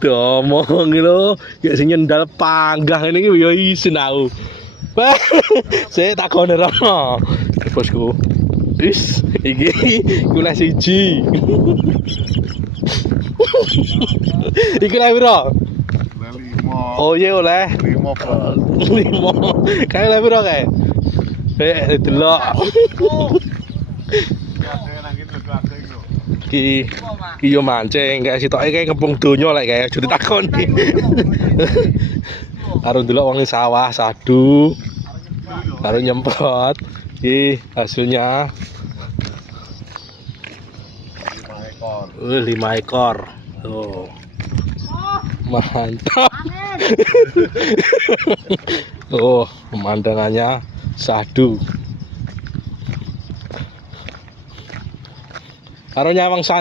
Domong lho, ya sing nyendal panggah ini ki ya isin aku. Saya takone rono. Bosku. Wis, iki kula siji. Iki lha piro? Oh iya oleh 5. Kae lha piro kae? Delok. Ki yo mancing kae sitoke kae ngepung donya lek kae aja ditakoni. Karo delok wong sawah sadu. Karo nyemprot. Iki hasilnya 5 ekor. Tuh. Mantap. Oh, pemandangannya sadu. Karo nyawang